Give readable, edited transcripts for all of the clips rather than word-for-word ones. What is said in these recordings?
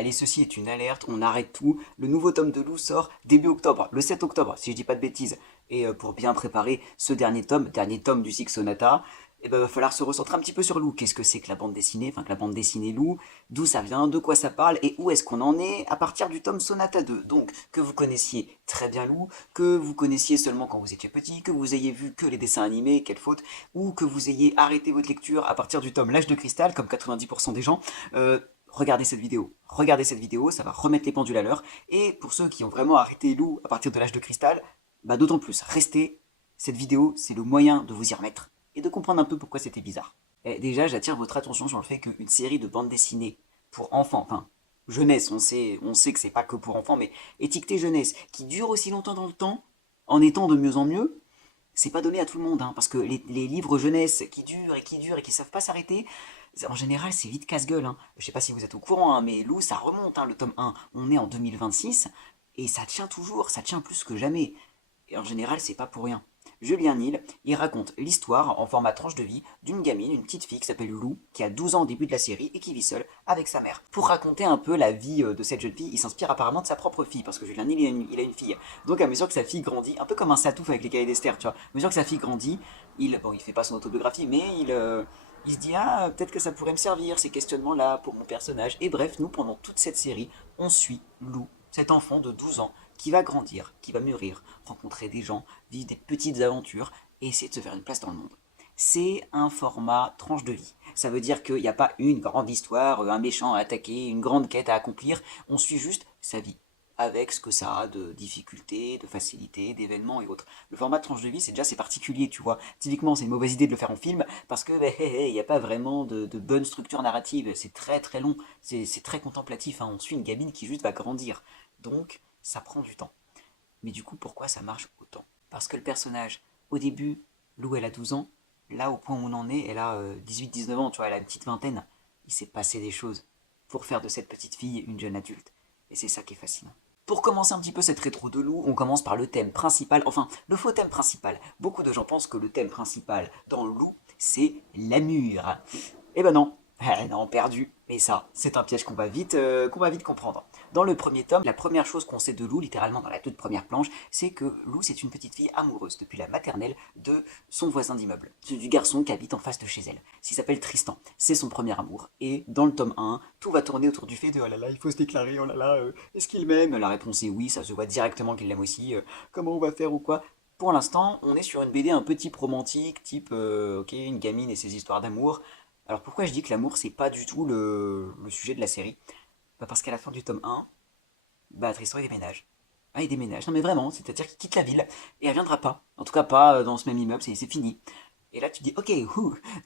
Allez, ceci est une alerte, on arrête tout. Le nouveau tome de Lou sort début octobre, le 7 octobre, si je dis pas de bêtises. Et pour bien préparer ce dernier tome du Six Sonata, eh ben, va falloir se recentrer un petit peu sur Lou. Qu'est-ce que c'est que la bande dessinée, enfin que la bande dessinée Lou, d'où ça vient, de quoi ça parle, et où est-ce qu'on en est à partir du tome Sonata 2. Donc, que vous connaissiez très bien Lou, que vous connaissiez seulement quand vous étiez petit, que vous ayez vu que les dessins animés, quelle faute, ou que vous ayez arrêté votre lecture à partir du tome L'Âge de Cristal, comme 90% des gens, regardez cette vidéo. Regardez cette vidéo, ça va remettre les pendules à l'heure. Et pour ceux qui ont vraiment arrêté Lou à partir de l'Âge de Cristal, bah d'autant plus, restez. Cette vidéo, c'est le moyen de vous y remettre et de comprendre un peu pourquoi c'était bizarre. Et déjà, j'attire votre attention sur le fait qu'une série de bandes dessinées pour enfants, enfin, jeunesse, on sait que c'est pas que pour enfants, mais étiquetée jeunesse, qui dure aussi longtemps dans le temps, en étant de mieux en mieux, c'est pas donné à tout le monde, hein, parce que les livres jeunesse qui durent et qui durent et qui savent pas s'arrêter, en général, c'est vite casse-gueule. Hein. Je sais pas si vous êtes au courant, hein, mais Lou, ça remonte, hein, le tome 1. On est en 2026, et ça tient toujours, ça tient plus que jamais. Et en général, c'est pas pour rien. Julien Nil, il raconte l'histoire en format tranche de vie d'une gamine, une petite fille qui s'appelle Lou, qui a 12 ans au début de la série et qui vit seule avec sa mère. Pour raconter un peu la vie de cette jeune fille, il s'inspire apparemment de sa propre fille, parce que Julien Nil, il a une fille. Donc à mesure que sa fille grandit, un peu comme un Satouf avec les cahiers d'Esther, tu vois, à mesure que sa fille grandit, il fait pas son autobiographie, mais il se dit, ah, peut-être que ça pourrait me servir, ces questionnements-là, pour mon personnage. Et bref, nous, pendant toute cette série, on suit Lou, cet enfant de 12 ans, qui va grandir, qui va mûrir, rencontrer des gens, vivre des petites aventures et essayer de se faire une place dans le monde. C'est un format tranche de vie. Ça veut dire qu'il n'y a pas une grande histoire, un méchant à attaquer, une grande quête à accomplir. On suit juste sa vie, avec ce que ça a de difficultés, de facilités, d'événements et autres. Le format tranche de vie, c'est particulier, tu vois. Typiquement, c'est une mauvaise idée de le faire en film, parce que il n'y a pas vraiment de bonne structure narrative. C'est très très long, c'est très contemplatif. Hein. On suit une gamine qui juste va grandir. Donc, ça prend du temps. Mais du coup, pourquoi ça marche autant? Parce que le personnage, au début, Lou, elle a 12 ans. Là, au point où on en est, elle a 18-19 ans, tu vois, elle a une petite vingtaine. Il s'est passé des choses pour faire de cette petite fille une jeune adulte. Et c'est ça qui est fascinant. Pour commencer un petit peu cette rétro de Lou, on commence par le thème principal, enfin, le faux thème principal. Beaucoup de gens pensent que le thème principal dans Lou, c'est l'amour. Eh ben non, non, perdu. Mais ça, c'est un piège qu'on va vite comprendre. Dans le premier tome, la première chose qu'on sait de Lou, littéralement dans la toute première planche, c'est que Lou, c'est une petite fille amoureuse depuis la maternelle de son voisin d'immeuble, du garçon qui habite en face de chez elle. Il s'appelle Tristan. C'est son premier amour. Et dans le tome 1, tout va tourner autour du fait de oh là là, il faut se déclarer, oh là là, est-ce qu'il m'aime? La réponse est oui, ça se voit directement qu'il l'aime aussi. Comment on va faire ou quoi? Pour l'instant, on est sur une BD un peu type romantique, type ok, une gamine et ses histoires d'amour. Alors pourquoi je dis que l'amour c'est pas du tout le sujet de la série? Bah parce qu'à la fin du tome 1, bah Tristan il déménage. Ah il déménage, non mais vraiment, c'est-à-dire qu'il quitte la ville et elle viendra pas. En tout cas pas dans ce même immeuble, c'est fini. Et là tu dis ok,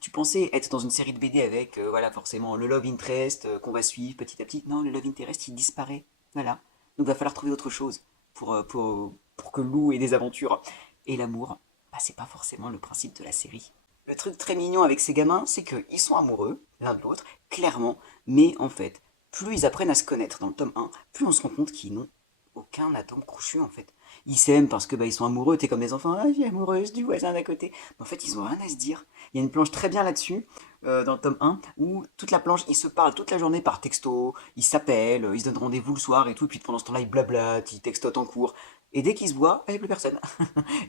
tu pensais être dans une série de BD avec voilà forcément le love interest qu'on va suivre petit à petit. Non, le love interest il disparaît. Voilà. Donc va falloir trouver autre chose pour que Lou ait des aventures. Et l'amour, bah c'est pas forcément le principe de la série. Le truc très mignon avec ces gamins, c'est qu'ils sont amoureux l'un de l'autre, clairement, mais en fait, plus ils apprennent à se connaître dans le tome 1, plus on se rend compte qu'ils n'ont aucun atome crochu en fait. Ils s'aiment parce que bah, ils sont amoureux, t'es comme des enfants, ah, je suis amoureuse du voisin d'à côté. Mais en fait, ils ont rien à se dire. Il y a une planche très bien là-dessus, dans le tome 1, où toute la planche, ils se parlent toute la journée par texto, ils s'appellent, ils se donnent rendez-vous le soir et tout, et puis pendant ce temps-là, ils blablatent, ils textotent en cours. Et dès qu'ils se voient, il n'y a plus personne.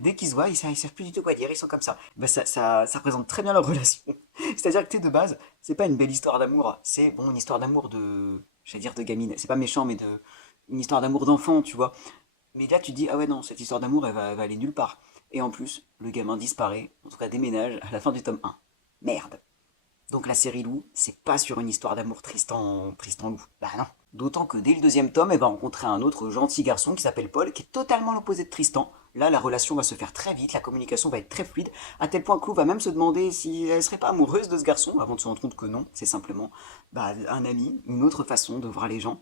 Dès qu'ils se voient, ils savent plus du tout quoi dire, ils sont comme ça. Bah, ça représente très bien leur relation. C'est-à-dire que t'es de base, c'est pas une belle histoire d'amour, c'est bon, une histoire d'amour de. J'allais dire de gamine, c'est pas méchant, mais de. Une histoire d'amour d'enfant, tu vois. Mais là, tu te dis, ah ouais, non, cette histoire d'amour, elle va aller nulle part. Et en plus, le gamin disparaît, en tout cas déménage, à la fin du tome 1. Merde. Donc la série Lou, c'est pas sur une histoire d'amour Tristan Lou. Bah non. D'autant que dès le deuxième tome, elle va rencontrer un autre gentil garçon qui s'appelle Paul, qui est totalement l'opposé de Tristan. Là, la relation va se faire très vite, la communication va être très fluide, à tel point que Lou va même se demander si elle serait pas amoureuse de ce garçon, avant de se rendre compte que non, c'est simplement bah, un ami, une autre façon de voir les gens.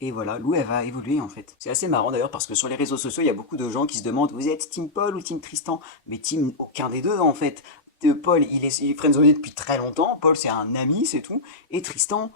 Et voilà, Lou, elle va évoluer en fait. C'est assez marrant d'ailleurs parce que sur les réseaux sociaux, il y a beaucoup de gens qui se demandent vous êtes Team Paul ou Team Tristan? Mais Team aucun des deux en fait. Paul, il est friendzoné depuis très longtemps. Paul, c'est un ami, c'est tout. Et Tristan,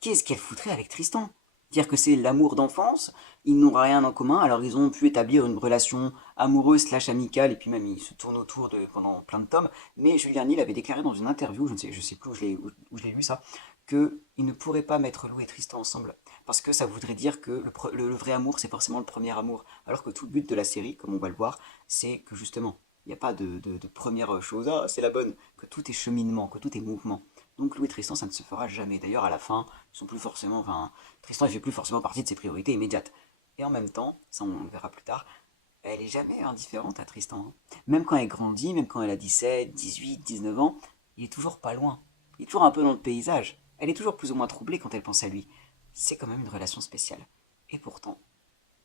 qu'est-ce qu'elle foutrait avec Tristan? Dire que c'est l'amour d'enfance, ils n'ont rien en commun, alors ils ont pu établir une relation amoureuse slash amicale, et puis même ils se tournent autour pendant plein de tomes, mais Julien Nil avait déclaré dans une interview, je ne sais plus où je l'ai lu ça, qu'ils ne pourraient pas mettre Lou et Tristan ensemble, parce que ça voudrait dire que le vrai amour, c'est forcément le premier amour. Alors que tout le but de la série, comme on va le voir, c'est que justement, il n'y a pas de première chose, ah, c'est la bonne, que tout est cheminement, que tout est mouvement. Donc Lou et Tristan, ça ne se fera jamais. D'ailleurs, à la fin, ils sont plus forcément, enfin, Tristan, il fait plus forcément partie de ses priorités immédiates. Et en même temps, ça on le verra plus tard, elle est jamais indifférente à Tristan, hein. Même quand elle grandit, même quand elle a 17, 18, 19 ans, il est toujours pas loin. Il est toujours un peu dans le paysage. Elle est toujours plus ou moins troublée quand elle pense à lui. C'est quand même une relation spéciale. Et pourtant,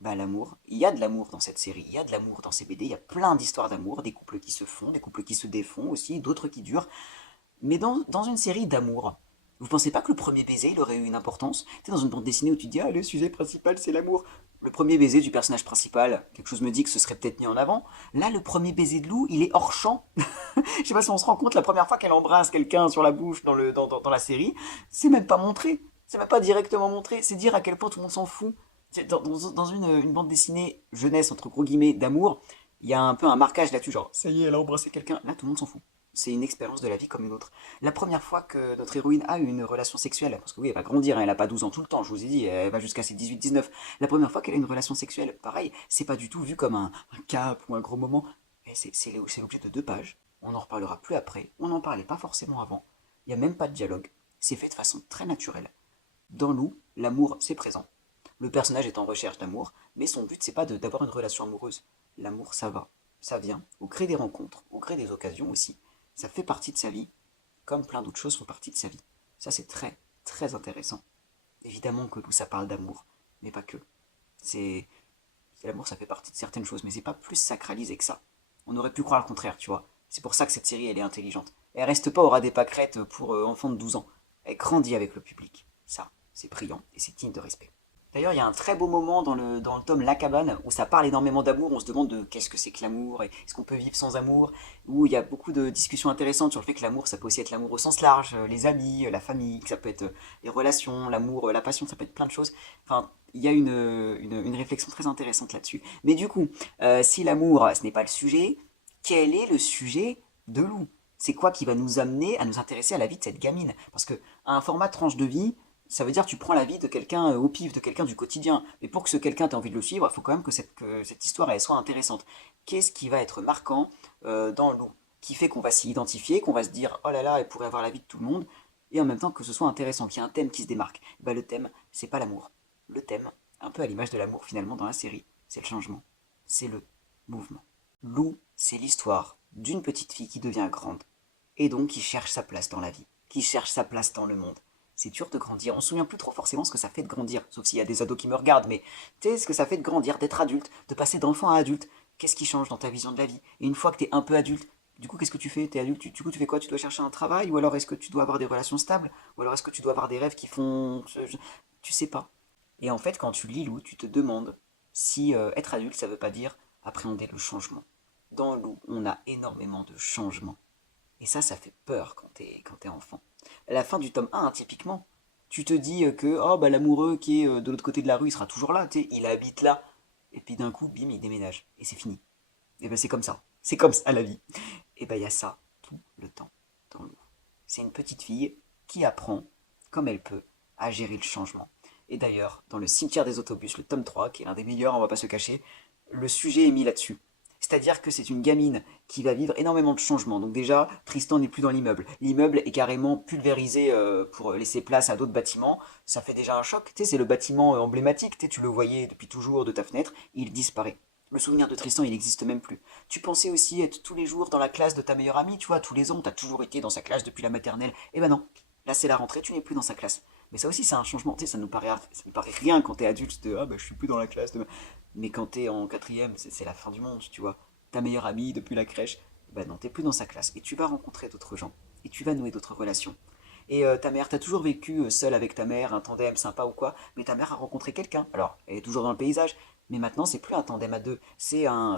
bah l'amour, il y a de l'amour dans cette série, il y a de l'amour dans ces BD, il y a plein d'histoires d'amour, des couples qui se font, des couples qui se défont aussi, d'autres qui durent. Mais dans une série d'amour, vous pensez pas que le premier baiser, il aurait eu une importance? Tu sais, dans une bande dessinée où tu te dis, ah, le sujet principal, c'est l'amour. Le premier baiser du personnage principal, quelque chose me dit que ce serait peut-être mis en avant. Là, le premier baiser de Lou, il est hors champ. Je sais pas si on se rend compte, la première fois qu'elle embrasse quelqu'un sur la bouche dans la série, c'est même pas montré. C'est même pas directement montré. C'est dire à quel point tout le monde s'en fout. Dans une bande dessinée jeunesse, entre gros guillemets, d'amour, il y a un peu un marquage là-dessus, genre, ça y est, elle a embrassé quelqu'un. Là, tout le monde s'en fout. C'est une expérience de la vie comme une autre. La première fois que notre héroïne a une relation sexuelle, parce que oui, elle va grandir, hein, elle n'a pas 12 ans tout le temps, je vous ai dit, elle va jusqu'à ses 18-19. La première fois qu'elle a une relation sexuelle, pareil, c'est pas du tout vu comme un cap ou un gros moment. C'est l'objet de 2 pages. On n'en reparlera plus après. On n'en parlait pas forcément avant. Il n'y a même pas de dialogue. C'est fait de façon très naturelle. Dans Lou, l'amour, c'est présent. Le personnage est en recherche d'amour, mais son but, c'est pas d'avoir une relation amoureuse. L'amour, ça va. Ça vient au gré des rencontres, au gré des occasions aussi. Ça fait partie de sa vie, comme plein d'autres choses font partie de sa vie. Ça, c'est très, très intéressant. Évidemment que Lou, ça parle d'amour, mais pas que. C'est l'amour, ça fait partie de certaines choses, mais c'est pas plus sacralisé que ça. On aurait pu croire le contraire, tu vois. C'est pour ça que cette série, elle est intelligente. Elle reste pas au ras des pâquerettes pour enfants de 12 ans. Elle grandit avec le public. Ça, c'est brillant et c'est digne de respect. D'ailleurs, il y a un très beau moment dans le tome La Cabane où ça parle énormément d'amour. On se demande de qu'est-ce que c'est que l'amour et est-ce qu'on peut vivre sans amour. Où il y a beaucoup de discussions intéressantes sur le fait que l'amour, ça peut aussi être l'amour au sens large, les amis, la famille, que ça peut être les relations, l'amour, la passion, ça peut être plein de choses. Enfin, il y a une réflexion très intéressante là-dessus. Mais du coup, si l'amour, ce n'est pas le sujet, quel est le sujet de Lou? C'est quoi qui va nous amener à nous intéresser à la vie de cette gamine? Parce que un format tranche de vie, ça veut dire que tu prends la vie de quelqu'un au pif, de quelqu'un du quotidien. Mais pour que ce quelqu'un ait envie de le suivre, il faut quand même que cette histoire elle soit intéressante. Qu'est-ce qui va être marquant dans Lou? Qui fait qu'on va s'y identifier, qu'on va se dire oh là là, elle pourrait avoir la vie de tout le monde, et en même temps que ce soit intéressant, qu'il y ait un thème qui se démarque. Et ben, le thème, c'est pas l'amour. Le thème, un peu à l'image de l'amour finalement dans la série, c'est le changement. C'est le mouvement. Lou, c'est l'histoire d'une petite fille qui devient grande, et donc qui cherche sa place dans la vie, qui cherche sa place dans le monde. C'est dur de grandir. On se souvient plus trop forcément ce que ça fait de grandir, sauf s'il y a des ados qui me regardent, mais tu sais ce que ça fait de grandir, d'être adulte, de passer d'enfant à adulte. Qu'est-ce qui change dans ta vision de la vie? Et une fois que t'es un peu adulte, du coup, qu'est-ce que tu fais? T'es adulte, du coup, tu fais quoi? Tu dois chercher un travail? Ou alors est-ce que tu dois avoir des relations stables? Ou alors est-ce que tu dois avoir des rêves qui font... Tu sais pas. Et en fait, quand tu lis Lou, tu te demandes si être adulte, ça veut pas dire appréhender le changement. Dans Lou, on a énormément de changements. Et ça fait peur quand t'es enfant. À la fin du tome 1, hein, typiquement, tu te dis que oh, bah, l'amoureux qui est de l'autre côté de la rue, il sera toujours là, tu sais, il habite là. Et puis d'un coup, bim, il déménage. Et c'est fini. Et ben c'est comme ça. C'est comme ça la vie. Et ben il y a ça tout le temps dans le livre. C'est une petite fille qui apprend, comme elle peut, à gérer le changement. Et d'ailleurs, dans le cimetière des autobus, le tome 3, qui est l'un des meilleurs, on va pas se cacher, le sujet est mis là-dessus. C'est-à-dire que c'est une gamine qui va vivre énormément de changements. Donc déjà, Tristan n'est plus dans l'immeuble. L'immeuble est carrément pulvérisé pour laisser place à d'autres bâtiments. Ça fait déjà un choc. Tu sais, c'est le bâtiment emblématique. Tu le voyais depuis toujours de ta fenêtre. Il disparaît. Le souvenir de Tristan, il n'existe même plus. Tu pensais aussi être tous les jours dans la classe de ta meilleure amie, tu vois, tous les ans, tu as toujours été dans sa classe depuis la maternelle. Eh ben non, là c'est la rentrée, tu n'es plus dans sa classe. Mais ça aussi, c'est un changement. Tu sais, ça nous paraît rien quand t'es adulte de ah bah je suis plus dans la classe. Mais quand t'es en quatrième, c'est la fin du monde, tu vois. Ta meilleure amie depuis la crèche, bah non, t'es plus dans sa classe. Et tu vas rencontrer d'autres gens. Et tu vas nouer d'autres relations. Et ta mère, t'as toujours vécu seule avec ta mère, un tandem sympa ou quoi, mais ta mère a rencontré quelqu'un. Alors, elle est toujours dans le paysage, mais maintenant c'est plus un tandem à deux, c'est un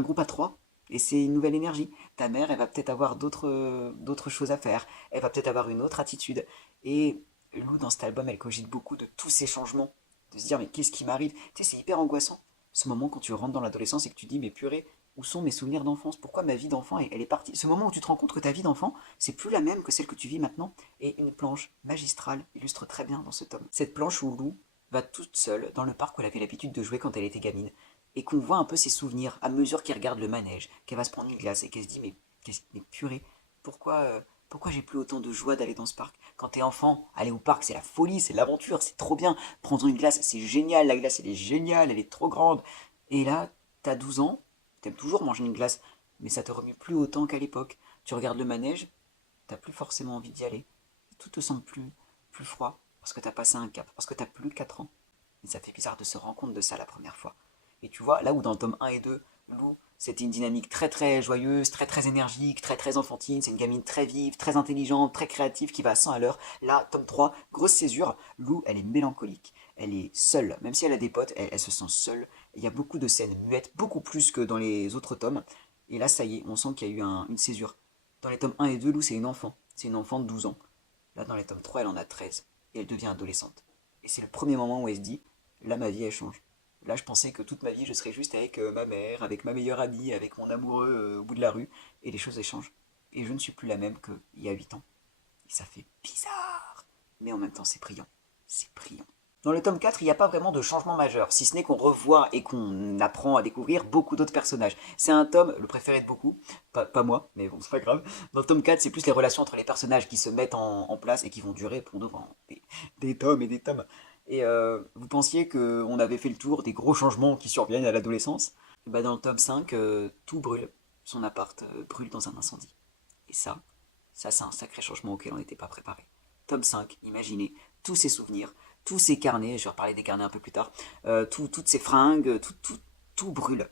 groupe à trois. Et c'est une nouvelle énergie. Ta mère, elle va peut-être avoir d'autres choses à faire. Elle va peut-être avoir une autre attitude. Et Lou, dans cet album, elle cogite beaucoup de tous ces changements. De se dire, mais qu'est-ce qui m'arrive? Tu sais, c'est hyper angoissant. Ce moment quand tu rentres dans l'adolescence et que tu dis, mais purée, où sont mes souvenirs d'enfance? Pourquoi ma vie d'enfant, elle est partie? Ce moment où tu te rends compte que ta vie d'enfant, c'est plus la même que celle que tu vis maintenant. Et une planche magistrale illustre très bien dans ce tome. Cette planche où Lou, va toute seule dans le parc où elle avait l'habitude de jouer quand elle était gamine, et qu'on voit un peu ses souvenirs à mesure qu'elle regarde le manège, qu'elle va se prendre une glace, et qu'elle se dit mais purée, pourquoi, pourquoi j'ai plus autant de joie d'aller dans ce parc? Quand t'es enfant, aller au parc c'est la folie, c'est l'aventure, c'est trop bien, prendre une glace c'est génial, la glace elle est géniale, elle est trop grande, et là, t'as 12 ans, t'aimes toujours manger une glace, mais ça te remue plus autant qu'à l'époque. Tu regardes le manège, t'as plus forcément envie d'y aller. Tout te semble plus froid, parce que t'as passé un cap, parce que t'as plus 4 ans. Et ça fait bizarre de se rendre compte de ça la première fois. Et tu vois, là où dans le tome 1 et 2, Lou, c'était une dynamique très très joyeuse, très très énergique, très très enfantine, c'est une gamine très vive, très intelligente, très créative, qui va à 100 à l'heure. Là, tome 3, grosse césure, Lou, elle est mélancolique, elle est seule, même si elle a des potes, elle se sent seule. Il y a beaucoup de scènes muettes, beaucoup plus que dans les autres tomes. Et là, ça y est, on sent qu'il y a eu une césure. Dans les tomes 1 et 2, Lou, c'est une enfant de 12 ans. Là, dans les tomes 3, elle en a 13. Et elle devient adolescente. Et c'est le premier moment où elle se dit, là, ma vie, elle change. Là, je pensais que toute ma vie, je serais juste avec ma mère, avec ma meilleure amie, avec mon amoureux au bout de la rue. Et les choses, elles changent. Et je ne suis plus la même qu'il y a 8 ans. Et ça fait bizarre. Mais en même temps, c'est brillant. C'est brillant. Dans le tome 4, il n'y a pas vraiment de changement majeur, si ce n'est qu'on revoit et qu'on apprend à découvrir beaucoup d'autres personnages. C'est un tome, le préféré de beaucoup, pas moi, mais bon, c'est pas grave. Dans le tome 4, c'est plus les relations entre les personnages qui se mettent en place et qui vont durer pour des tomes et des tomes. Et vous pensiez qu'on avait fait le tour des gros changements qui surviennent à l'adolescence? Et bah dans le tome 5, tout brûle. Son appart brûle dans un incendie. Et ça c'est un sacré changement auquel on n'était pas préparé. Tome 5, imaginez tous ces souvenirs, tous ces carnets, je vais reparler des carnets un peu plus tard, toutes ces fringues, tout brûle.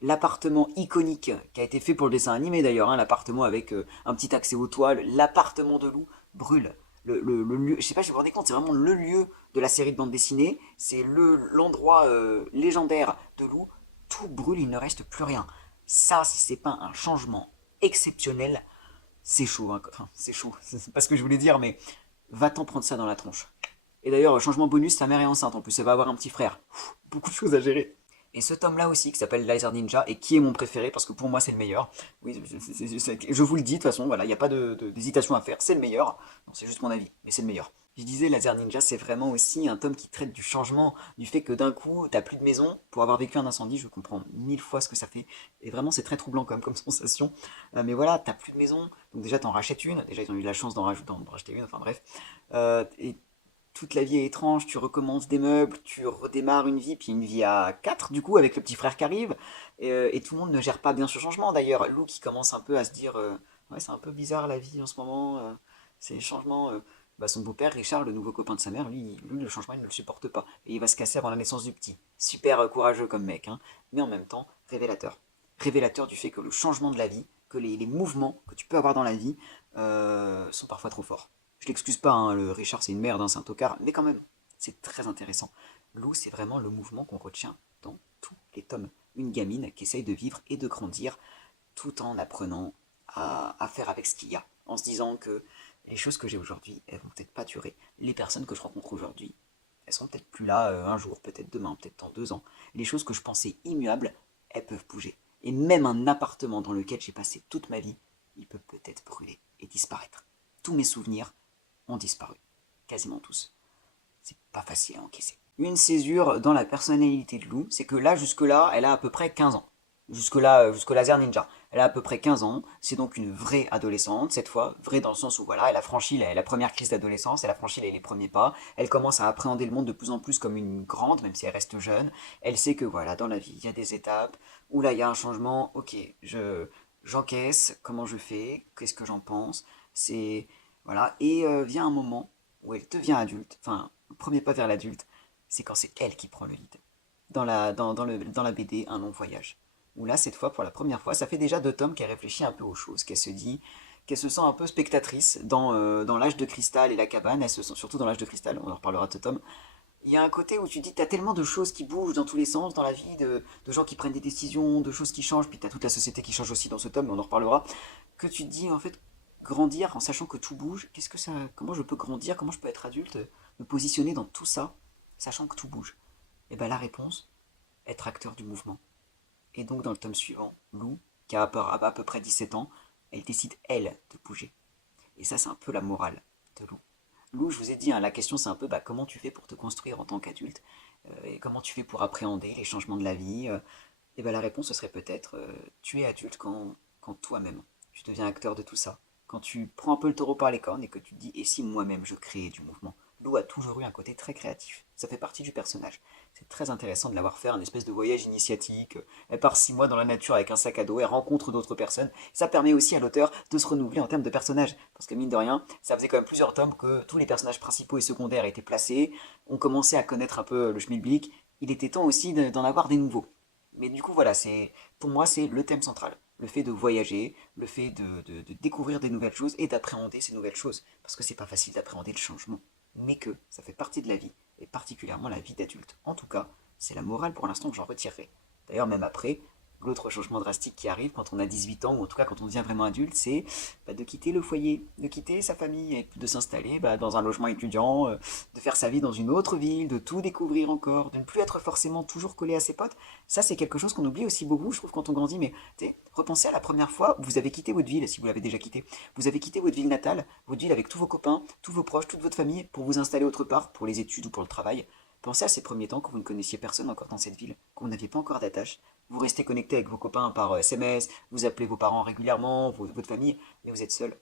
L'appartement iconique qui a été fait pour le dessin animé d'ailleurs, hein, l'appartement avec un petit accès aux toiles, l'appartement de Lou brûle. Le lieu, je sais pas si vous vous rendez compte, c'est vraiment le lieu de la série de bande dessinée, c'est l'endroit légendaire de Lou, tout brûle, il ne reste plus rien. Ça, si c'est pas un changement exceptionnel, c'est chaud, hein. Enfin, c'est chaud, c'est pas ce que je voulais dire, mais va-t'en prendre ça dans la tronche. Et d'ailleurs, changement bonus, sa mère est enceinte en plus, elle va avoir un petit frère. Beaucoup de choses à gérer. Et ce tome-là aussi, qui s'appelle Laser Ninja, et qui est mon préféré, parce que pour moi c'est le meilleur. Oui, je vous le dis, de toute façon, voilà, il n'y a pas d'hésitation à faire, c'est le meilleur. Non, c'est juste mon avis, mais c'est le meilleur. Je disais, Laser Ninja, c'est vraiment aussi un tome qui traite du changement, du fait que d'un coup, t'as plus de maison. Pour avoir vécu un incendie, je comprends 1000 fois ce que ça fait. Et vraiment, c'est très troublant comme sensation. Mais voilà, t'as plus de maison, donc déjà t'en rachètes une. Déjà, ils ont eu la chance d'en racheter une, enfin bref. Et toute la vie est étrange, tu recommences des meubles, tu redémarres une vie, puis une vie à 4 du coup, avec le petit frère qui arrive, et tout le monde ne gère pas bien ce changement d'ailleurs. Lou qui commence un peu à se dire ouais, c'est un peu bizarre la vie en ce moment, c'est les changements. Bah, son beau-père, Richard, le nouveau copain de sa mère, lui, le changement, il ne le supporte pas, et il va se casser avant la naissance du petit. Super courageux comme mec, hein, mais en même temps, révélateur. Révélateur du fait que le changement de la vie, que les mouvements que tu peux avoir dans la vie sont parfois trop forts. Je l'excuse pas, hein, le Richard c'est une merde, hein, c'est un tocard, mais quand même, c'est très intéressant. Lou, c'est vraiment le mouvement qu'on retient dans tous les tomes. Une gamine qui essaye de vivre et de grandir tout en apprenant à faire avec ce qu'il y a. En se disant que les choses que j'ai aujourd'hui, elles vont peut-être pas durer. Les personnes que je rencontre aujourd'hui, elles seront peut-être plus là un jour, peut-être demain, peut-être dans 2 ans. Les choses que je pensais immuables, elles peuvent bouger. Et même un appartement dans lequel j'ai passé toute ma vie, il peut peut-être brûler et disparaître. Tous mes souvenirs ont disparu. Quasiment tous. C'est pas facile à encaisser. Une césure dans la personnalité de Lou, c'est que là, jusque-là, elle a à peu près 15 ans. Jusque-là, jusqu'au laser ninja. Elle a à peu près 15 ans, c'est donc une vraie adolescente, cette fois, vraie dans le sens où voilà, elle a franchi la première crise d'adolescence, elle a franchi les premiers pas, elle commence à appréhender le monde de plus en plus comme une grande, même si elle reste jeune, elle sait que voilà, dans la vie, il y a des étapes, où là, il y a un changement, ok, j'encaisse, comment je fais, qu'est-ce que j'en pense, c'est, voilà, et vient un moment où elle devient adulte, enfin, le premier pas vers l'adulte, c'est quand c'est elle qui prend le lead. Dans la BD, Un long voyage. Où là, cette fois, pour la première fois, ça fait déjà 2 tomes qu'elle réfléchit un peu aux choses, qu'elle se dit, qu'elle se sent un peu spectatrice dans l'âge de cristal et la cabane, elle se sent surtout dans l'âge de cristal, on en reparlera de ce tome. Il y a un côté où tu dis, t'as tellement de choses qui bougent dans tous les sens dans la vie, de gens qui prennent des décisions, de choses qui changent, puis t'as toute la société qui change aussi dans ce tome, mais on en reparlera, que tu te dis, en fait, grandir en sachant que tout bouge, comment je peux grandir, comment je peux être adulte, me positionner dans tout ça, sachant que tout bouge. Et bien la réponse, être acteur du mouvement. Et donc dans le tome suivant, Lou, qui a à peu près 17 ans, elle décide, elle, de bouger. Et ça, c'est un peu la morale de Lou. Lou, je vous ai dit, hein, la question c'est un peu comment tu fais pour te construire en tant qu'adulte, et comment tu fais pour appréhender les changements de la vie. Et la réponse ce serait peut-être tu es adulte quand toi-même tu deviens acteur de tout ça. Quand tu prends un peu le taureau par les cornes et que tu te dis et si moi-même je créais du mouvement. Lou a toujours eu un côté très créatif. Ça fait partie du personnage. C'est très intéressant de l'avoir fait, un espèce de voyage initiatique. Elle part 6 mois dans la nature avec un sac à dos, elle rencontre d'autres personnes. Ça permet aussi à l'auteur de se renouveler en termes de personnages. Parce que mine de rien, ça faisait quand même plusieurs tomes que tous les personnages principaux et secondaires étaient placés. On commençait à connaître un peu le schmilblick. Il était temps aussi d'en avoir des nouveaux. Mais du coup, voilà, pour moi, c'est le thème central. Le fait de voyager, le fait de découvrir des nouvelles choses et d'appréhender ces nouvelles choses. Parce que c'est pas facile d'appréhender le changement. Mais que ça fait partie de la vie, et particulièrement la vie d'adulte. En tout cas, c'est la morale pour l'instant que j'en retirerai. D'ailleurs, même après, l'autre changement drastique qui arrive quand on a 18 ans, ou en tout cas quand on devient vraiment adulte, c'est de quitter le foyer, de quitter sa famille et de s'installer dans un logement étudiant, de faire sa vie dans une autre ville, de tout découvrir encore, de ne plus être forcément toujours collé à ses potes. Ça, c'est quelque chose qu'on oublie aussi beaucoup, je trouve, quand on grandit. Mais repensez à la première fois où vous avez quitté votre ville, si vous l'avez déjà quitté. Vous avez quitté votre ville natale, votre ville avec tous vos copains, tous vos proches, toute votre famille, pour vous installer autre part, pour les études ou pour le travail. Pensez à ces premiers temps quand vous ne connaissiez personne encore dans cette ville, quand vous n'aviez pas encore d'attache. Vous restez connecté avec vos copains par SMS, vous appelez vos parents régulièrement, votre famille, mais vous êtes seul.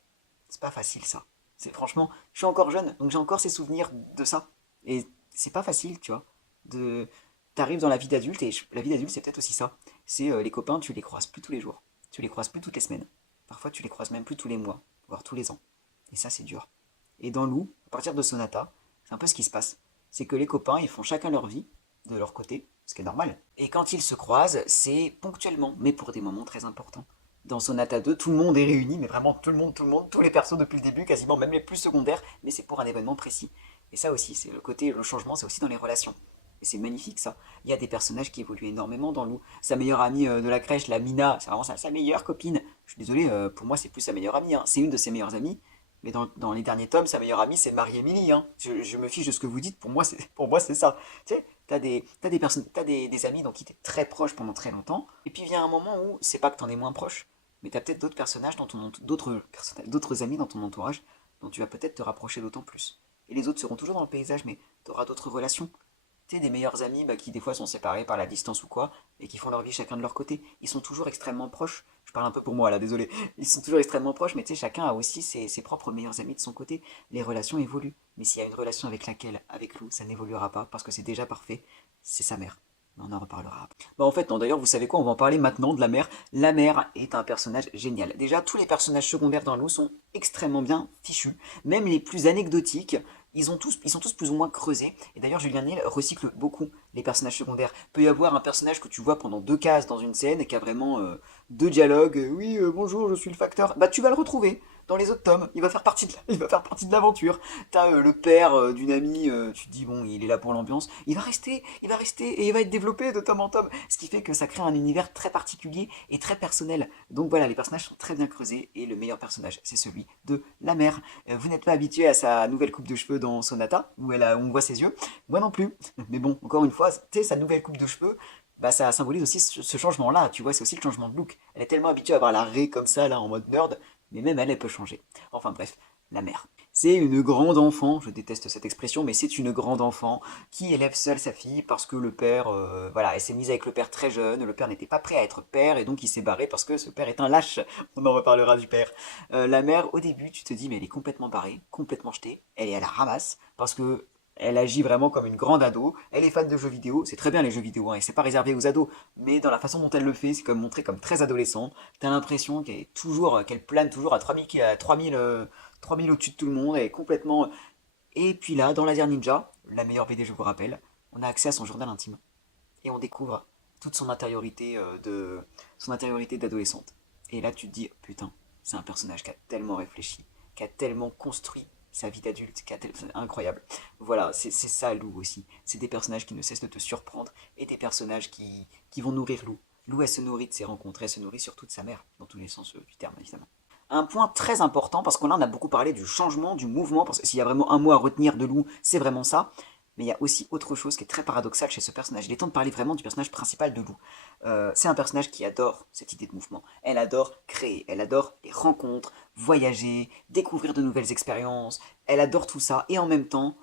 C'est pas facile ça. C'est franchement, je suis encore jeune, donc j'ai encore ces souvenirs de ça. Et c'est pas facile, tu vois. De, T'arrives dans la vie d'adulte et la vie d'adulte c'est peut-être aussi ça. C'est les copains, tu les croises plus tous les jours, tu les croises plus toutes les semaines. Parfois tu les croises même plus tous les mois, voire tous les ans. Et ça c'est dur. Et dans Lou, à partir de Sonata, c'est un peu ce qui se passe. C'est que les copains, ils font chacun leur vie, de leur côté, ce qui est normal. Et quand ils se croisent, c'est ponctuellement, mais pour des moments très importants. Dans Sonata 2, tout le monde est réuni, mais vraiment tout le monde, tous les persos depuis le début, quasiment même les plus secondaires, mais c'est pour un événement précis. Et ça aussi, c'est le côté, le changement, c'est aussi dans les relations. Et c'est magnifique ça. Il y a des personnages qui évoluent énormément dans Lou. Sa meilleure amie de la crèche, la Mina, c'est vraiment sa meilleure copine. Je suis désolé, pour moi c'est plus sa meilleure amie, hein. C'est une de ses meilleures amies. Mais dans les derniers tomes, sa meilleure amie c'est Marie-Émilie, hein. Je me fiche de ce que vous dites, pour moi c'est ça. Tu sais, t'as des amis dont qui t'es très proche pendant très longtemps, et puis vient un moment où c'est pas que t'en es moins proche, mais t'as peut-être d'autres personnages d'autres amis dans ton entourage dont tu vas peut-être te rapprocher d'autant plus. Et les autres seront toujours dans le paysage, mais t'auras d'autres relations. Tu sais, des meilleurs amis qui des fois sont séparés par la distance ou quoi, et qui font leur vie chacun de leur côté. Ils sont toujours extrêmement proches. Je parle un peu pour moi là, désolé. Ils sont toujours extrêmement proches, mais tu sais, chacun a aussi ses propres meilleurs amis de son côté. Les relations évoluent. Mais s'il y a une relation avec laquelle, avec Lou, ça n'évoluera pas, parce que c'est déjà parfait, c'est sa mère. Mais on en reparlera après. En fait, non, d'ailleurs, vous savez quoi, on va en parler maintenant de la mère. La mère est un personnage génial. Déjà, tous les personnages secondaires dans Lou sont extrêmement bien fichus. Même les plus anecdotiques, ils sont tous plus ou moins creusés. Et d'ailleurs, Julien Neal recycle beaucoup les personnages secondaires. Il peut y avoir un personnage que tu vois pendant 2 cases dans une scène et qui a vraiment 2 dialogues. Oui, bonjour, je suis le facteur. Bah, tu vas le retrouver dans les autres tomes. Il va faire partie de l'aventure. T'as le père d'une amie, tu te dis, bon, il est là pour l'ambiance. Il va rester et il va être développé de tome en tome. Ce qui fait que ça crée un univers très particulier et très personnel. Donc voilà, les personnages sont très bien creusés et le meilleur personnage, c'est celui de la mère. Vous n'êtes pas habitué à sa nouvelle coupe de cheveux dans Sonata, où on voit ses yeux. Moi non plus. Mais bon, encore une fois, tu sais, sa nouvelle coupe de cheveux, ça symbolise aussi ce changement-là, tu vois, c'est aussi le changement de look. Elle est tellement habituée à avoir la raie comme ça, là, en mode nerd, mais même elle peut changer. Enfin bref, la mère. C'est une grande enfant, je déteste cette expression, mais c'est une grande enfant qui élève seule sa fille parce que le père, voilà, elle s'est mise avec le père très jeune, le père n'était pas prêt à être père et donc il s'est barré parce que ce père est un lâche. On en reparlera du père. La mère, au début, tu te dis, mais elle est complètement barrée, complètement jetée, elle est à la ramasse parce que elle agit vraiment comme une grande ado. Elle est fan de jeux vidéo. C'est très bien les jeux vidéo, hein, et c'est pas réservé aux ados. Mais dans la façon dont elle le fait, c'est comme montré comme très adolescent. T'as l'impression qu'elle plane toujours à 3000 au-dessus de tout le monde. Elle est complètement. Et puis là, dans Laser Ninja, la meilleure BD, je vous rappelle, on a accès à son journal intime. Et on découvre toute son intériorité d'adolescente. Et là, tu te dis, putain, c'est un personnage qui a tellement réfléchi, qui a tellement construit sa vie d'adulte, c'est incroyable. Voilà, c'est ça Lou aussi. C'est des personnages qui ne cessent de te surprendre et des personnages qui vont nourrir Lou. Lou, elle se nourrit de ses rencontres, elle se nourrit surtout de sa mère, dans tous les sens du terme, évidemment. Un point très important, parce qu'on a beaucoup parlé du changement, du mouvement, parce que s'il y a vraiment un mot à retenir de Lou, c'est vraiment ça. Mais il y a aussi autre chose qui est très paradoxale chez ce personnage. Il est temps de parler vraiment du personnage principal de Lou. C'est un personnage qui adore cette idée de mouvement. Elle adore créer, elle adore les rencontres, voyager, découvrir de nouvelles expériences. Elle adore tout ça et en même temps,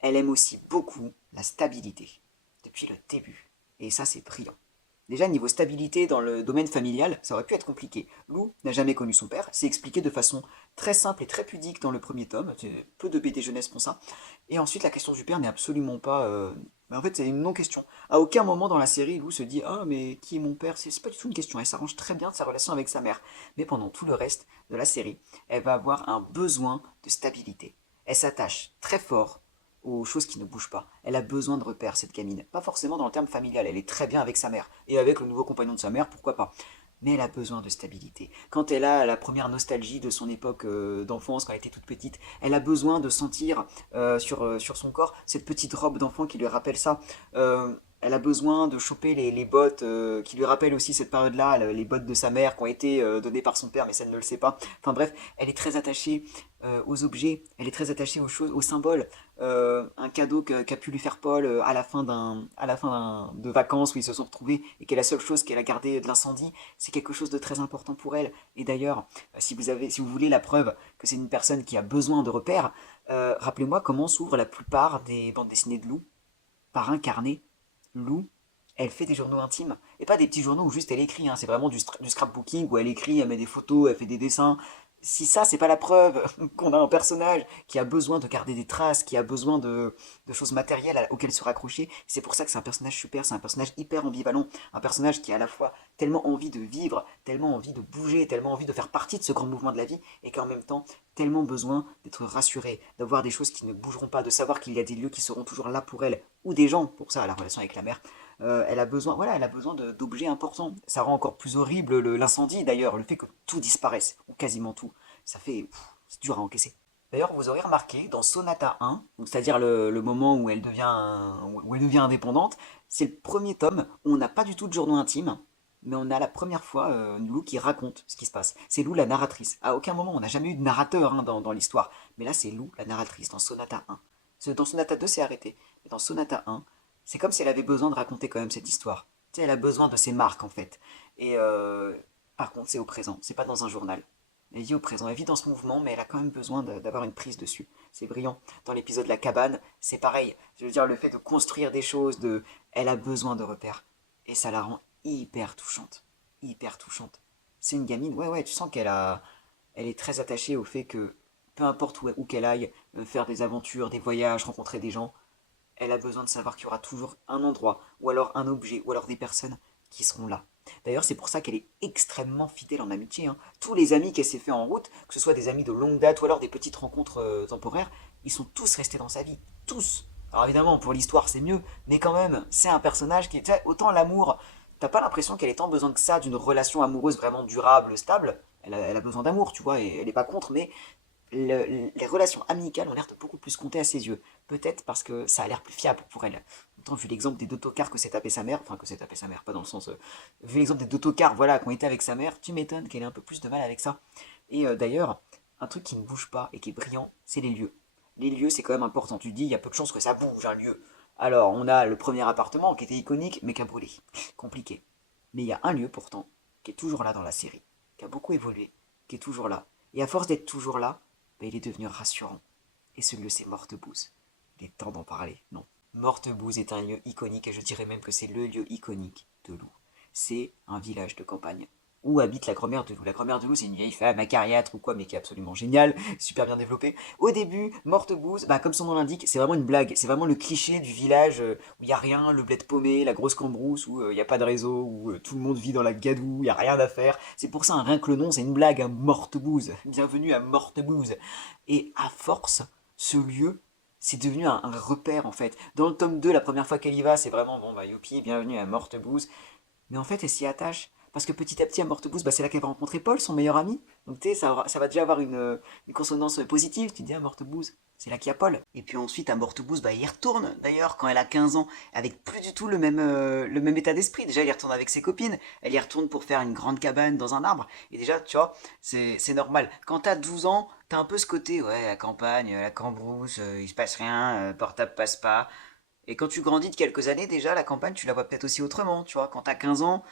elle aime aussi beaucoup la stabilité. Depuis le début. Et ça, c'est brillant. Déjà, niveau stabilité dans le domaine familial, ça aurait pu être compliqué. Lou n'a jamais connu son père, c'est expliqué de façon très simple et très pudique dans le premier tome, peu de BD jeunesse font ça. Et ensuite, la question du père n'est absolument pas... Mais en fait, c'est une non-question. À aucun moment dans la série, Lou se dit «Ah, mais qui est mon père?» C'est pas du tout une question, elle s'arrange très bien de sa relation avec sa mère. Mais pendant tout le reste de la série, elle va avoir un besoin de stabilité. Elle s'attache très fort aux choses qui ne bougent pas. Elle a besoin de repères, cette gamine. Pas forcément dans le terme familial, elle est très bien avec sa mère. Et avec le nouveau compagnon de sa mère, pourquoi pas. Mais elle a besoin de stabilité. Quand elle a la première nostalgie de son époque d'enfance, quand elle était toute petite, elle a besoin de sentir sur son corps cette petite robe d'enfant qui lui rappelle ça. Elle a besoin de choper les bottes qui lui rappellent aussi cette période-là, les bottes de sa mère qui ont été données par son père, mais ça ne le sait pas. Enfin bref, elle est très attachée aux objets, elle est très attachée aux choses, aux symboles. Un cadeau qu'a pu lui faire Paul à la fin de vacances où ils se sont retrouvés et qui est la seule chose qu'elle a gardée de l'incendie, c'est quelque chose de très important pour elle. Et d'ailleurs, si vous voulez la preuve que c'est une personne qui a besoin de repères, rappelez-moi comment s'ouvrent la plupart des bandes dessinées de Lou par un carnet. Lou, elle fait des journaux intimes. Et pas des petits journaux où juste elle écrit, hein. C'est vraiment du scrapbooking où elle écrit, elle met des photos, elle fait des dessins. Si ça, c'est pas la preuve qu'on a un personnage qui a besoin de garder des traces, qui a besoin de choses matérielles auxquelles se raccrocher, c'est pour ça que c'est un personnage super, c'est un personnage hyper ambivalent, un personnage qui a à la fois tellement envie de vivre, tellement envie de bouger, tellement envie de faire partie de ce grand mouvement de la vie, et qu'en même temps, tellement besoin d'être rassuré, d'avoir des choses qui ne bougeront pas, de savoir qu'il y a des lieux qui seront toujours là pour elle, ou des gens, pour ça, la relation avec la mère. Elle a besoin, voilà, elle a besoin d'objets importants. Ça rend encore plus horrible l'incendie d'ailleurs, le fait que tout disparaisse, ou quasiment tout. Ça fait, c'est dur à encaisser. D'ailleurs, vous aurez remarqué, dans Sonata 1, c'est-à-dire le moment où elle devient indépendante, c'est le premier tome où on n'a pas du tout de journaux intimes, mais on a la première fois Lou qui raconte ce qui se passe. C'est Lou la narratrice. À aucun moment, on n'a jamais eu de narrateur hein, dans l'histoire. Mais là, c'est Lou la narratrice, dans Sonata 1. Dans Sonata 2, c'est arrêté. Mais dans Sonata 1, c'est comme si elle avait besoin de raconter quand même cette histoire. Tu sais, elle a besoin de ses marques, en fait. Et par contre, c'est au présent, c'est pas dans un journal. Elle vit au présent, elle vit dans ce mouvement, mais elle a quand même besoin d'avoir une prise dessus. C'est brillant. Dans l'épisode La cabane, c'est pareil. Je veux dire, le fait de construire des choses, elle a besoin de repères. Et ça la rend hyper touchante. Hyper touchante. C'est une gamine, ouais, ouais, tu sens elle est très attachée au fait que, peu importe où qu'elle aille, faire des aventures, des voyages, rencontrer des gens, elle a besoin de savoir qu'il y aura toujours un endroit, ou alors un objet, ou alors des personnes qui seront là. D'ailleurs, c'est pour ça qu'elle est extrêmement fidèle en amitié, hein. Tous les amis qu'elle s'est fait en route, que ce soit des amis de longue date ou alors des petites rencontres temporaires, ils sont tous restés dans sa vie. Tous. Alors évidemment, pour l'histoire, c'est mieux, mais quand même, c'est un personnage qui est autant l'amour. T'as pas l'impression qu'elle ait tant besoin que ça d'une relation amoureuse vraiment durable, stable. Elle a besoin d'amour, tu vois, et elle est pas contre, mais les relations amicales ont l'air de beaucoup plus compter à ses yeux. Peut-être parce que ça a l'air plus fiable pour elle. Autant vu l'exemple des deux tocards que s'est tapé sa mère, enfin que s'est tapé sa mère, pas dans le sens... vu l'exemple des deux tocards, voilà, qui ont été avec sa mère, tu m'étonnes qu'elle ait un peu plus de mal avec ça. Et d'ailleurs, un truc qui ne bouge pas et qui est brillant, c'est les lieux. Les lieux, c'est quand même important. Tu te dis, il y a peu de chances que ça bouge, un lieu. Alors, on a le premier appartement qui était iconique, mais qui a brûlé. Compliqué. Mais il y a un lieu pourtant, qui est toujours là dans la série, qui a beaucoup évolué, qui est toujours là. Et à force d'être toujours là, ben, il est devenu rassurant. Et ce lieu, c'est Mortebouze. Il est temps d'en parler, non. Mortebouze est un lieu iconique, et je dirais même que c'est le lieu iconique de Lou. C'est un village de campagne où habite la grand-mère de Lou. La grand-mère de Lou, c'est une vieille femme acariâtre ou quoi, mais qui est absolument géniale, super bien développée. Au début, Mortebouze, bah, comme son nom l'indique, c'est vraiment une blague. C'est vraiment le cliché du village où il n'y a rien, le bled paumé, la grosse cambrousse, où il n'y a pas de réseau, où tout le monde vit dans la gadoue, il n'y a rien à faire. C'est pour ça, hein, rien que le nom, c'est une blague, hein, Mortebouze. Bienvenue à Mortebouze. Et à force, ce lieu, c'est devenu un repère en fait. Dans le tome 2, la première fois qu'elle y va, c'est vraiment bon bah youpi, bienvenue à Mortebouze. Mais en fait, elle s'y attache. Parce que petit à petit, à Mortebouze, bah, c'est là qu'elle va rencontrer Paul, son meilleur ami. Donc tu sais, ça va déjà avoir une consonance positive. Tu te dis à Mortebouze, c'est là qu'il y a Paul. Et puis ensuite, à Mortebouze, bah, il y retourne d'ailleurs quand elle a 15 ans, avec plus du tout le même état d'esprit. Déjà, elle y retourne avec ses copines. Elle y retourne pour faire une grande cabane dans un arbre. Et déjà, tu vois, c'est normal. Quand t'as 12 ans, t'as un peu ce côté, ouais, la campagne, la cambrousse, il se passe rien, portable passe pas. Et quand tu grandis de quelques années, déjà, la campagne, tu la vois peut-être aussi autrement, tu vois. Quand t'as 15 ans,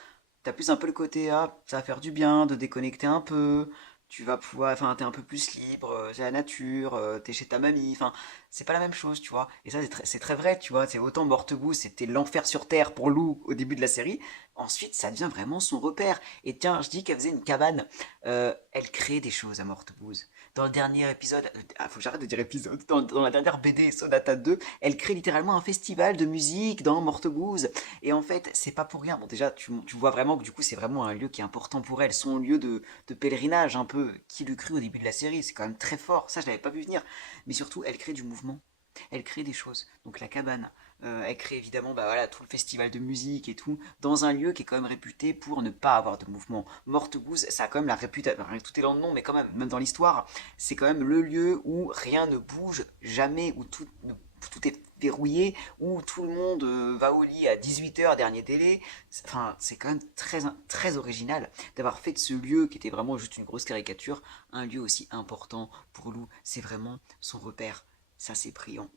t'as plus un peu le côté, ah, ça va faire du bien de déconnecter un peu, tu vas pouvoir, enfin, t'es un peu plus libre, c'est la nature, t'es chez ta mamie, enfin, c'est pas la même chose, tu vois. Et ça, c'est très vrai, tu vois. C'est autant Mortebou, c'était l'enfer sur Terre pour Lou au début de la série. Ensuite, ça devient vraiment son repère. Et tiens, je dis qu'elle faisait une cabane. Elle crée des choses à Mortebouze. Dans le dernier épisode, faut que j'arrête de dire épisode, dans la dernière BD Sonata 2, elle crée littéralement un festival de musique dans Mortebouze. Et en fait, c'est pas pour rien. Bon, déjà, tu vois vraiment que du coup, c'est vraiment un lieu qui est important pour elle, son lieu de pèlerinage un peu. Qui l'eût cru au début de la série, c'est quand même très fort. Ça, je l'avais pas vu venir. Mais surtout, elle crée du mouvement. Elle crée des choses. Donc la cabane, elle crée évidemment bah, voilà, tout le festival de musique et tout, dans un lieu qui est quand même réputé pour ne pas avoir de mouvement. Mortebouze, ça a quand même la réputation, tout est dans le nom, mais quand même dans l'histoire, c'est quand même le lieu où rien ne bouge, jamais, où tout est verrouillé, où tout le monde va au lit à 18 h, dernier délai. Enfin, c'est quand même très original d'avoir fait de ce lieu, qui était vraiment juste une grosse caricature, un lieu aussi important pour Lou. C'est vraiment son repère. Ça, c'est brillant.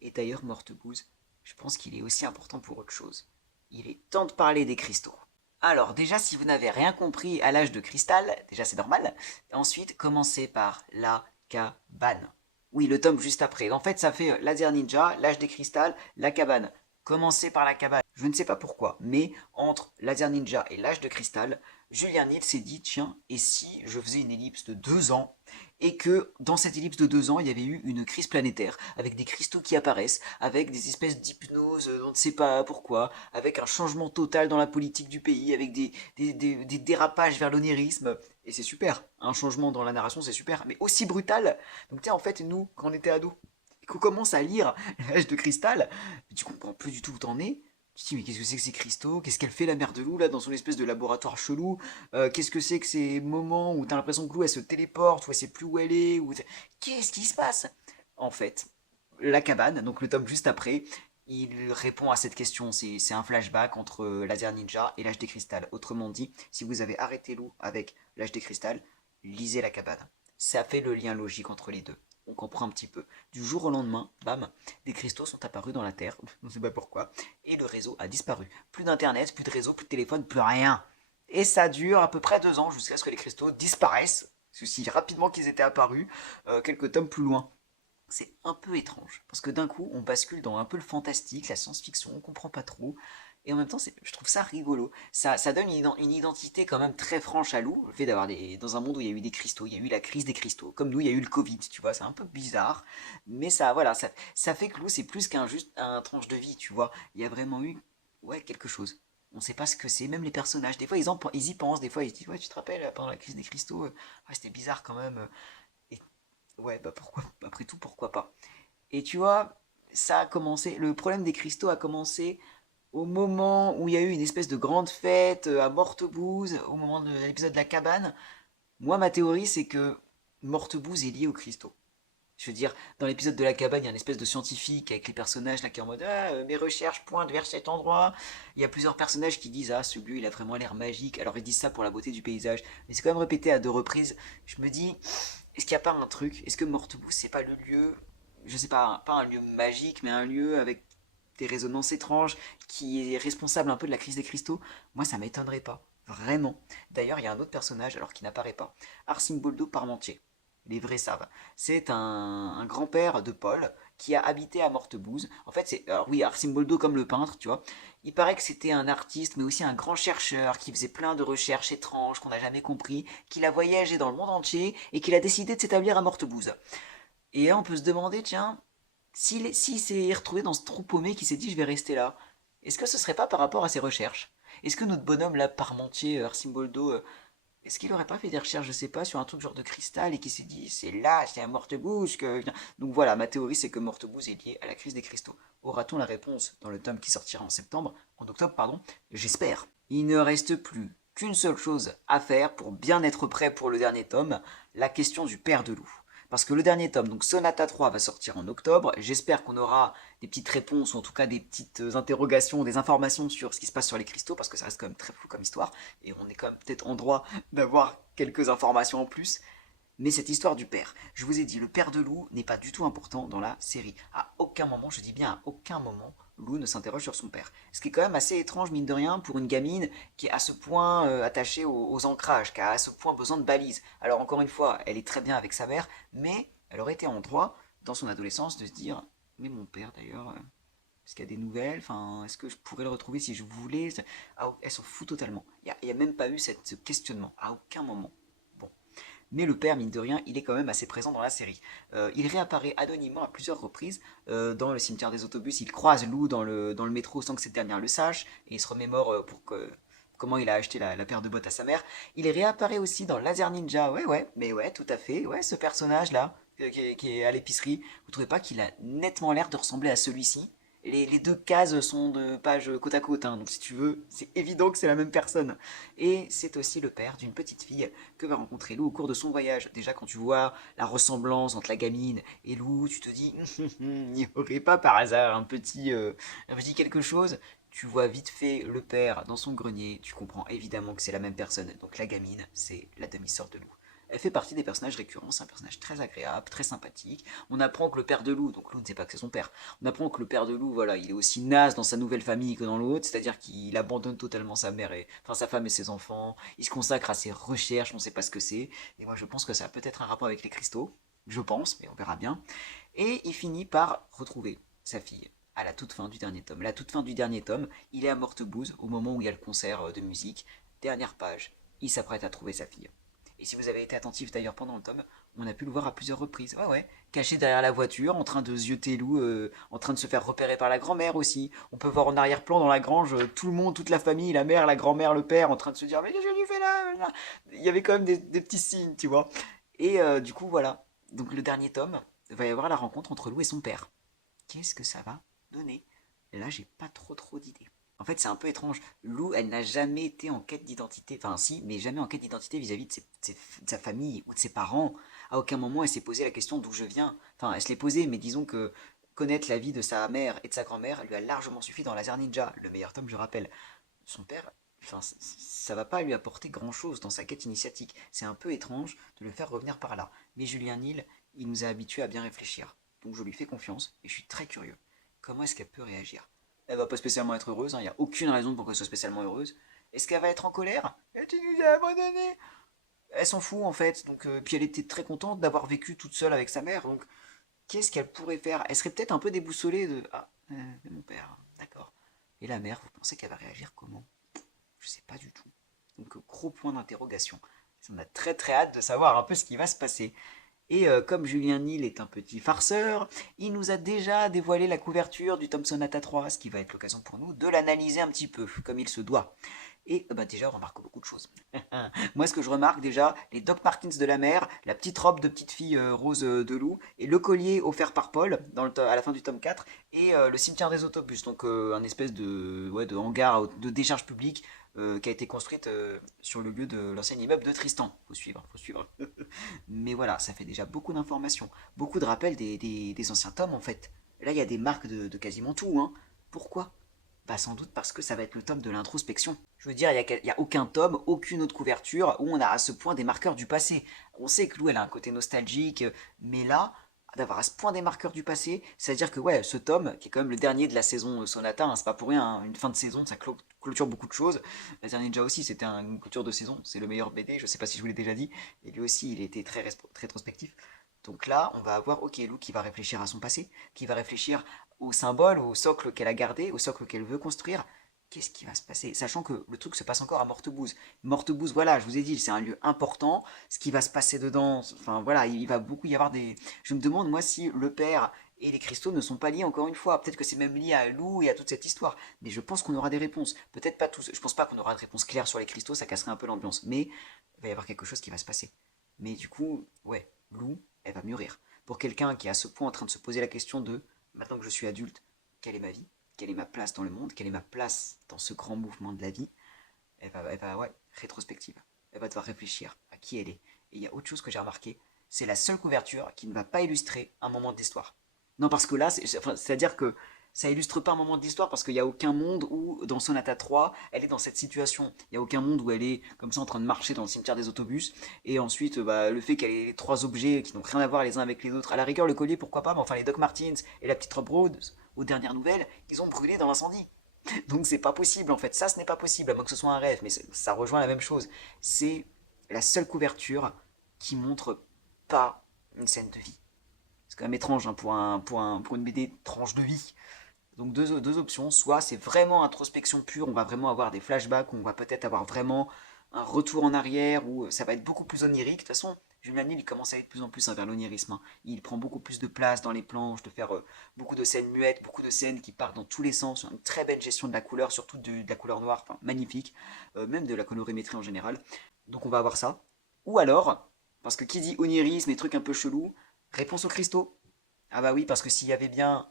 Et d'ailleurs, Mortebouze, je pense qu'il est aussi important pour autre chose. Il est temps de parler des cristaux. Alors, déjà, si vous n'avez rien compris à l'âge de cristal, déjà c'est normal. Ensuite, commencez par la cabane. Oui, le tome juste après. En fait, ça fait Laser Ninja, l'âge des cristals, la cabane. Commencez par la cabane. Je ne sais pas pourquoi, mais entre Laser Ninja et l'âge de cristal, Julien Nil s'est dit, tiens, et si je faisais une ellipse de 2 ans et que dans cette ellipse de 2 ans, il y avait eu une crise planétaire, avec des cristaux qui apparaissent, avec des espèces d'hypnose, on ne sait pas pourquoi, avec un changement total dans la politique du pays, avec des dérapages vers l'onirisme, et c'est super, un changement dans la narration, c'est super, mais aussi brutal. Donc tu sais, en fait, nous, quand on était ados, et qu'on commence à lire L'âge de cristal, tu comprends plus du tout où t'en es, tu te dis mais qu'est-ce que c'est que ces cristaux? Qu'est-ce qu'elle fait la mère de Lou là dans son espèce de laboratoire chelou? Qu'est-ce que c'est que ces moments où t'as l'impression que Lou elle se téléporte, où elle sait plus où elle est, qu'est-ce qui se passe? En fait, la cabane, donc le tome juste après, il répond à cette question. C'est un flashback entre Laser Ninja et l'âge des cristal. Autrement dit, si vous avez arrêté Lou avec l'âge des cristal, lisez la cabane. Ça fait le lien logique entre les deux. On comprend un petit peu. Du jour au lendemain, bam, des cristaux sont apparus dans la Terre, on ne sait pas pourquoi, et le réseau a disparu. Plus d'internet, plus de réseau, plus de téléphone, plus rien. Et ça dure à peu près 2 ans jusqu'à ce que les cristaux disparaissent, aussi rapidement qu'ils étaient apparus, quelques tomes plus loin. C'est un peu étrange, parce que d'un coup, on bascule dans un peu le fantastique, la science-fiction, on comprend pas trop, et en même temps, je trouve ça rigolo. Ça donne une identité quand même très franche à Lou, le fait d'avoir dans un monde où il y a eu des cristaux, il y a eu la crise des cristaux, comme nous, il y a eu le Covid, tu vois, c'est un peu bizarre, mais ça, voilà, ça fait que Lou, c'est plus qu'un juste un tranche de vie, tu vois, il y a vraiment eu, ouais, quelque chose. On sait pas ce que c'est, même les personnages, des fois ils y pensent, des fois ils se disent, ouais, tu te rappelles, pendant la crise des cristaux, ouais, c'était bizarre quand même, et ouais, bah pourquoi, après tout, pourquoi pas. Et tu vois, ça a commencé, le problème des cristaux a commencé au moment où il y a eu une espèce de grande fête à Mortebouze, au moment de l'épisode de la cabane. Moi, ma théorie, c'est que Mortebouze est lié aux cristaux. Je veux dire, dans l'épisode de la cabane, il y a une espèce de scientifique avec les personnages là qui est en mode ah, mes recherches pointent vers cet endroit. Il y a plusieurs personnages qui disent ah, celui il a vraiment l'air magique. Alors ils disent ça pour la beauté du paysage, mais c'est quand même répété à 2 reprises. Je me dis, est-ce qu'il n'y a pas un truc? Est-ce que Mortebouze c'est pas le lieu, je sais pas un lieu magique, mais un lieu avec des résonances étranges qui est responsable un peu de la crise des cristaux? Moi, ça m'étonnerait pas. Vraiment. D'ailleurs, il y a un autre personnage alors qui n'apparaît pas. Arcimboldo Parmentier. Les vrais savent. C'est un grand-père de Paul qui a habité à Mortebouze. En fait, c'est. Alors oui, Arcimboldo comme le peintre, tu vois. Il paraît que c'était un artiste, mais aussi un grand chercheur qui faisait plein de recherches étranges qu'on n'a jamais compris, qu'il a voyagé dans le monde entier et qu'il a décidé de s'établir à Mortebouze. Et là, on peut se demander, tiens, s'il s'est retrouvé dans ce trou paumé qui s'est dit je vais rester là, est-ce que ce serait pas par rapport à ses recherches? Est-ce que notre bonhomme là, Parmentier, Arcimboldo, est-ce qu'il aurait pas fait des recherches, je sais pas, sur un truc genre de cristal et qui s'est dit c'est là, c'est à Mortebouze que. Donc voilà, ma théorie c'est que Mortebouze est lié à la crise des cristaux. Aura-t-on la réponse dans le tome qui sortira en octobre, pardon? J'espère. Il ne reste plus qu'une seule chose à faire pour bien être prêt pour le dernier tome, la question du père de loup. Parce que le dernier tome, donc Sonata 3, va sortir en octobre. J'espère qu'on aura des petites réponses, ou en tout cas des petites interrogations, des informations sur ce qui se passe sur les cristaux, parce que ça reste quand même très flou comme histoire, et on est quand même peut-être en droit d'avoir quelques informations en plus. Mais cette histoire du père, je vous ai dit, le père de Lou n'est pas du tout important dans la série. À aucun moment, je dis bien à aucun moment, Lou ne s'interroge sur son père. Ce qui est quand même assez étrange, mine de rien, pour une gamine qui est à ce point attachée aux ancrages, qui a à ce point besoin de balises. Alors encore une fois, elle est très bien avec sa mère, mais elle aurait été en droit, dans son adolescence, de se dire, mais mon père d'ailleurs, est-ce qu'il y a des nouvelles? Enfin, est-ce que je pourrais le retrouver si je voulais? Ah, elle s'en fout totalement. Il y a même pas eu ce questionnement, à aucun moment. Bon. Mais le père, mine de rien, il est quand même assez présent dans la série. Il réapparaît anonymement à plusieurs reprises dans le cimetière des autobus. Il croise Lou dans le métro sans que cette dernière le sache, et il se remémore comment il a acheté la paire de bottes à sa mère. Il réapparaît aussi dans Laser Ninja. Ouais, ouais, mais ouais, tout à fait. Ouais, ce personnage-là, qui est à l'épicerie, vous trouvez pas qu'il a nettement l'air de ressembler à celui-ci? Les deux cases sont de pages côte à côte, hein, donc si tu veux, c'est évident que c'est la même personne. Et c'est aussi le père d'une petite fille que va rencontrer Lou au cours de son voyage. Déjà, quand tu vois la ressemblance entre la gamine et Lou, tu te dis, il n'y aurait pas par hasard un petit quelque chose. Tu vois vite fait le père dans son grenier, tu comprends évidemment que c'est la même personne. Donc la gamine, c'est la demi-sœur de Lou. Elle fait partie des personnages récurrents, c'est un personnage très agréable, très sympathique. On apprend que le père de Lou, donc Lou ne sait pas que c'est son père, on apprend que le père de Lou, voilà, il est aussi naze dans sa nouvelle famille que dans l'autre, c'est-à-dire qu'il abandonne totalement sa femme et ses enfants, il se consacre à ses recherches, on ne sait pas ce que c'est, et moi je pense que ça a peut-être un rapport avec les cristaux, je pense, mais on verra bien. Et il finit par retrouver sa fille à la toute fin du dernier tome. La toute fin du dernier tome, il est à Mortebouze au moment où il y a le concert de musique. Dernière page, il s'apprête à trouver sa fille. Et si vous avez été attentif d'ailleurs pendant le tome, on a pu le voir à plusieurs reprises. Ouais, ouais, caché derrière la voiture, en train de zioter Lou, en train de se faire repérer par la grand-mère aussi. On peut voir en arrière-plan dans la grange tout le monde, toute la famille, la mère, la grand-mère, le père, en train de se dire mais qu'est-ce que tu fais là? Il y avait quand même des petits signes, tu vois. Et du coup, voilà. Donc le dernier tome, il va y avoir la rencontre entre Lou et son père. Qu'est-ce que ça va donner? Là, j'ai pas trop d'idées. En fait, c'est un peu étrange. Lou, elle n'a jamais été en quête d'identité. Enfin, si, mais jamais en quête d'identité vis-à-vis de sa famille ou de ses parents. À aucun moment, elle s'est posé la question d'où je viens. Enfin, elle se l'est posée, mais disons que connaître la vie de sa mère et de sa grand-mère lui a largement suffi dans Laser Ninja, le meilleur tome, je rappelle. Son père, enfin, ça va pas lui apporter grand-chose dans sa quête initiatique. C'est un peu étrange de le faire revenir par là. Mais Julien Nil, il nous a habitués à bien réfléchir. Donc je lui fais confiance et je suis très curieux. Comment est-ce qu'elle peut réagir? Elle va pas spécialement être heureuse, il n'y a aucune raison pour qu'elle soit spécialement heureuse. Est-ce qu'elle va être en colère? Et tu nous as abandonnés. Elle s'en fout en fait, donc puis elle était très contente d'avoir vécu toute seule avec sa mère, donc qu'est-ce qu'elle pourrait faire? Elle serait peut-être un peu déboussolée de mon père, d'accord. Et la mère, vous pensez qu'elle va réagir comment? Je sais pas du tout. Donc gros point d'interrogation. On a très très hâte de savoir un peu ce qui va se passer. Et comme Julien Nil est un petit farceur, il nous a déjà dévoilé la couverture du Thomson Sonata 3, ce qui va être l'occasion pour nous de l'analyser un petit peu, comme il se doit. Et bah déjà, on remarque beaucoup de choses. Moi, ce que je remarque déjà, les Doc Martens de la mer, la petite robe de petite fille rose de loup, et le collier offert par Paul à la fin du tome 4, et le cimetière des autobus, donc un espèce de hangar de décharge publique qui a été construite sur le lieu de l'ancien immeuble de Tristan. Faut suivre, faut suivre. Mais voilà, ça fait déjà beaucoup d'informations, beaucoup de rappels des anciens tomes en fait. Là, il y a des marques de quasiment tout, hein. Pourquoi? Bah sans doute parce que ça va être le tome de l'introspection. Je veux dire, il y a aucun tome, aucune autre couverture où on a à ce point des marqueurs du passé. On sait que Lou, elle a un côté nostalgique, mais là, d'avoir à ce point des marqueurs du passé, c'est-à-dire que ouais, ce tome, qui est quand même le dernier de la saison Sonata, hein, c'est pas pour rien, hein, une fin de saison, ça clôture beaucoup de choses. Laser Ninja aussi, c'était une clôture de saison, c'est le meilleur BD, je sais pas si je vous l'ai déjà dit, et lui aussi, il était très rétrospectif. Donc là, on va avoir, ok, Lou qui va réfléchir à son passé, qui va réfléchir au symbole, au socle qu'elle a gardé, au socle qu'elle veut construire. Qu'est-ce qui va se passer? Sachant que le truc se passe encore à Mortebouze. Mortebouze, voilà, je vous ai dit, c'est un lieu important. Ce qui va se passer dedans, enfin voilà, il va beaucoup y avoir des. Je me demande, moi, si le père et les cristaux ne sont pas liés encore une fois. Peut-être que c'est même lié à Lou et à toute cette histoire. Mais je pense qu'on aura des réponses. Peut-être pas tous. Je pense pas qu'on aura de réponse claire sur les cristaux, ça casserait un peu l'ambiance. Mais il va y avoir quelque chose qui va se passer. Mais du coup, ouais, Lou, elle va mûrir. Pour quelqu'un qui est à ce point en train de se poser la question de maintenant que je suis adulte, quelle est ma vie? Quelle est ma place dans le monde? Quelle est ma place dans ce grand mouvement de la vie? Elle va ouais, rétrospective. Elle va devoir réfléchir à qui elle est. Et il y a autre chose que j'ai remarqué, c'est la seule couverture qui ne va pas illustrer un moment de l'histoire. Non, parce que là, c'est-à-dire que ça illustre pas un moment de l'histoire parce qu'il n'y a aucun monde où, dans Sonata 3, elle est dans cette situation. Il n'y a aucun monde où elle est comme ça en train de marcher dans le cimetière des autobus. Et ensuite, le fait qu'elle ait les trois objets qui n'ont rien à voir les uns avec les autres. À la rigueur, le collier, pourquoi pas, mais enfin, les Doc Martens et la petite robe rose, aux dernières nouvelles, ils ont brûlé dans l'incendie. Donc c'est pas possible en fait. Ça, ce n'est pas possible, à moins que ce soit un rêve. Mais ça rejoint la même chose. C'est la seule couverture qui montre pas une scène de vie. C'est quand même étrange hein, pour une BD tranche de vie. Donc deux options, soit c'est vraiment introspection pure, on va vraiment avoir des flashbacks, on va peut-être avoir vraiment un retour en arrière, où ça va être beaucoup plus onirique. De toute façon, Julien Nil il commence à aller de plus en plus vers l'onirisme. Hein. Il prend beaucoup plus de place dans les planches, de faire beaucoup de scènes muettes, beaucoup de scènes qui partent dans tous les sens, une très belle gestion de la couleur, surtout de la couleur noire, enfin magnifique, même de la colorimétrie en général. Donc on va avoir ça. Ou alors, parce que qui dit onirisme et trucs un peu chelous, réponse aux cristaux. Ah bah oui, parce que s'il y avait bien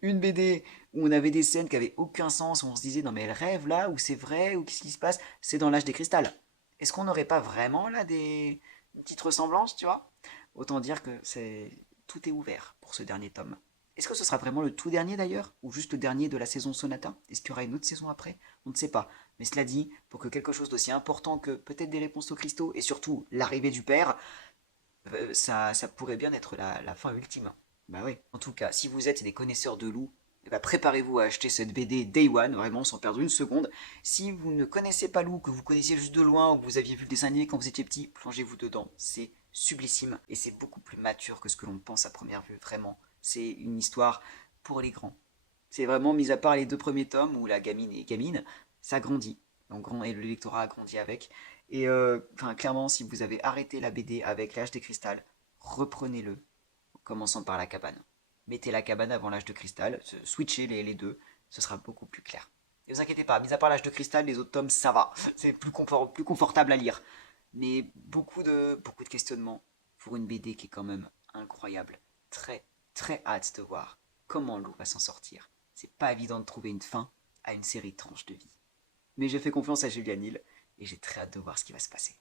une BD où on avait des scènes qui avaient aucun sens, où on se disait non mais elle rêve là, ou c'est vrai, ou qu'est-ce qui se passe, c'est dans l'âge des cristals. Est-ce qu'on n'aurait pas vraiment là des une petite ressemblance, tu vois? Autant dire que c'est tout est ouvert pour ce dernier tome. Est-ce que ce sera vraiment le tout dernier d'ailleurs, ou juste le dernier de la saison Sonata? Est-ce qu'il y aura une autre saison après? On ne sait pas. Mais cela dit, pour que quelque chose d'aussi important que peut-être des réponses aux cristaux, et surtout l'arrivée du père, ça pourrait bien être la fin ultime. Bah oui. En tout cas, si vous êtes des connaisseurs de loups, eh ben, préparez-vous à acheter cette BD Day One, vraiment sans perdre une seconde. Si vous ne connaissez pas Lou, que vous connaissiez juste de loin, ou que vous aviez vu le dessin animé quand vous étiez petit, plongez-vous dedans. C'est sublissime et c'est beaucoup plus mature que ce que l'on pense à première vue, vraiment. C'est une histoire pour les grands. C'est vraiment, mis à part les deux premiers tomes où la gamine est gamine, ça grandit. Donc, et le lectorat a grandi avec. Et clairement, si vous avez arrêté la BD avec l'âge des cristal, reprenez-le, commençant par la cabane. Mettez la cabane avant l'âge de cristal, switchez les deux, ce sera beaucoup plus clair. Et vous inquiétez pas, mis à part l'âge de cristal, les autres tomes, ça va. C'est plus confortable à lire. Mais beaucoup de questionnements pour une BD qui est quand même incroyable. Très, très hâte de voir comment Lou va s'en sortir. C'est pas évident de trouver une fin à une série de tranches de vie. Mais j'ai fait confiance à Julia Neal et j'ai très hâte de voir ce qui va se passer.